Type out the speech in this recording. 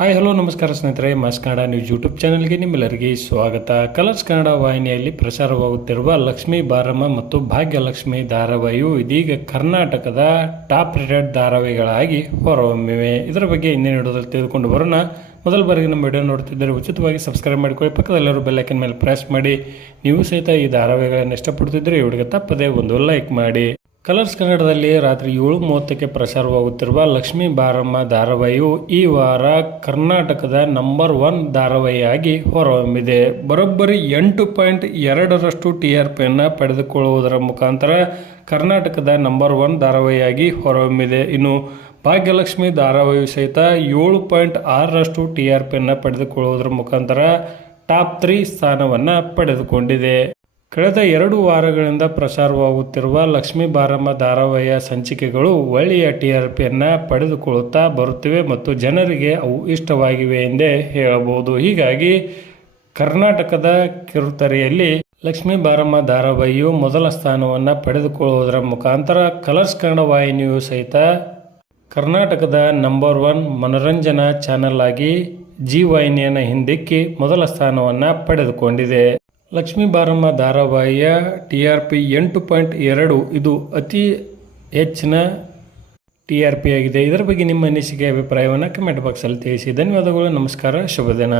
Hi, hello, ನಮಸ್ಕಾರ ಸ್ನೇಹಿತರೆ, mass Kannada news YouTube ಚಾನಲ್ಗೆ ನಿಮ್ಮೆಲ್ಲರಿಗೆ ಸ್ವಾಗತ. ಕಲರ್ಸ್ ಕನ್ನಡ ವಾಹಿನಿಯಲ್ಲಿ ಪ್ರಸಾರವಾಗುತ್ತಿರುವ ಲಕ್ಷ್ಮೀ ಬಾರಮ್ಮ ಮತ್ತು ಭಾಗ್ಯಲಕ್ಷ್ಮಿ ಧಾರಾವಾಹಿಯು ಇದೀಗ ಕರ್ನಾಟಕದ ಟಾಪ್ ರೇಟೆಡ್ ಧಾರಾವಾಹಿಗಳಾಗಿ ಹೊರಹೊಮ್ಮಿವೆ. ಇದರ ಬಗ್ಗೆ ಇನ್ನೇನು ಹಿಡಿದಲ್ಲಿ ತೆಗೆದುಕೊಂಡು ಬರೋಣ. ಮೊದಲ ಬಾರಿಗೆ ನಮ್ಮ ವಿಡಿಯೋ ನೋಡ್ತಿದ್ದರೆ ಉಚಿತವಾಗಿ ಸಬ್ಸ್ಕ್ರೈಬ್ ಮಾಡಿಕೊಳ್ಳಿ. ಪಕ್ಕದಲ್ಲಿರೋ ಬೆಲ್ಲೈಕನ್ ಮೇಲೆ ಪ್ರೆಸ್ ಮಾಡಿ. ನೀವು ಸಹಿತ ಈ ಧಾರಾವಾಹಿಗಳನ್ನು ಇಷ್ಟಪಡ್ತಿದ್ದರೆ ಇವರಿಗೆ ತಪ್ಪದೇ ಒಂದು ಲೈಕ್ ಮಾಡಿ. ಕಲರ್ಸ್ ಕನ್ನಡದಲ್ಲಿ ರಾತ್ರಿ ಏಳು ಮೂವತ್ತಕ್ಕೆ ಪ್ರಸಾರವಾಗುತ್ತಿರುವ ಲಕ್ಷ್ಮೀ ಬಾರಮ್ಮ ಧಾರಾವಾಹಿಯು ಈ ವಾರ ಕರ್ನಾಟಕದ ನಂಬರ್ ಒನ್ ಧಾರಾವಾಹಿಯಾಗಿ ಹೊರಹೊಮ್ಮಿದೆ. ಬರೋಬ್ಬರಿ ಎಂಟು ಪಾಯಿಂಟ್ ಎರಡರಷ್ಟು ಟಿ ಆರ್ ಪಿಯನ್ನು ಪಡೆದುಕೊಳ್ಳುವುದರ ಮುಖಾಂತರ ಕರ್ನಾಟಕದ ನಂಬರ್ ಒನ್ ಧಾರಾವಾಹಿಯಾಗಿ ಹೊರಹೊಮ್ಮಿದೆ. ಇನ್ನು ಭಾಗ್ಯಲಕ್ಷ್ಮಿ ಧಾರಾವಾಹಿಯು ಸಹಿತ ಏಳು ಪಾಯಿಂಟ್ ಆರರಷ್ಟು ಟಿ ಆರ್ ಪಿಯನ್ನು ಪಡೆದುಕೊಳ್ಳುವುದರ ಮುಖಾಂತರ ಟಾಪ್ ತ್ರೀ ಸ್ಥಾನವನ್ನು ಪಡೆದುಕೊಂಡಿದೆ. ಕಳೆದ ಎರಡು ವಾರಗಳಿಂದ ಪ್ರಸಾರವಾಗುತ್ತಿರುವ ಲಕ್ಷ್ಮೀ ಬಾರಮ್ಮ ಧಾರಾವಾಹಿಯ ಸಂಚಿಕೆಗಳು ಒಳ್ಳೆಯ ಟಿ ಆರ್ ಪಿಯನ್ನು ಪಡೆದುಕೊಳ್ಳುತ್ತಾ ಬರುತ್ತಿವೆ ಮತ್ತು ಜನರಿಗೆ ಅವು ಇಷ್ಟವಾಗಿವೆ ಎಂದೇ ಹೇಳಬಹುದು. ಹೀಗಾಗಿ ಕರ್ನಾಟಕದ ಕಿರುತೆರೆಯಲ್ಲಿ ಲಕ್ಷ್ಮೀ ಬಾರಮ್ಮ ಧಾರಾವಾಹಿಯು ಮೊದಲ ಸ್ಥಾನವನ್ನು ಪಡೆದುಕೊಳ್ಳುವುದರ ಮುಖಾಂತರ ಕಲರ್ಸ್ ಕನ್ನಡ ವಾಹಿನಿಯು ಸಹಿತ ಕರ್ನಾಟಕದ ನಂಬರ್ ಒನ್ ಮನೋರಂಜನಾ ಚಾನಲ್ ಆಗಿ ಜಿ ವಾಹಿನಿಯನ್ನು ಹಿಂದಿಕ್ಕಿ ಮೊದಲ ಸ್ಥಾನವನ್ನು ಪಡೆದುಕೊಂಡಿದೆ. ಲಕ್ಷ್ಮೀ ಬಾರಮ್ಮ ಧಾರಾವಾಹಿಯ ಟಿ ಆರ್ ಪಿ ಎಂಟು ಪಾಯಿಂಟ್ ಎರಡು. ಇದು ಅತಿ ಹೆಚ್ಚಿನ ಟಿ ಆರ್ ಪಿ ಆಗಿದೆ. ಇದರ ಬಗ್ಗೆ ನಿಮ್ಮ ಅನಿಸಿಕೆ, ಅಭಿಪ್ರಾಯವನ್ನು ಕಮೆಂಟ್ ಬಾಕ್ಸಲ್ಲಿ ತಿಳಿಸಿ. ಧನ್ಯವಾದಗಳು. ನಮಸ್ಕಾರ. ಶುಭ ದಿನ.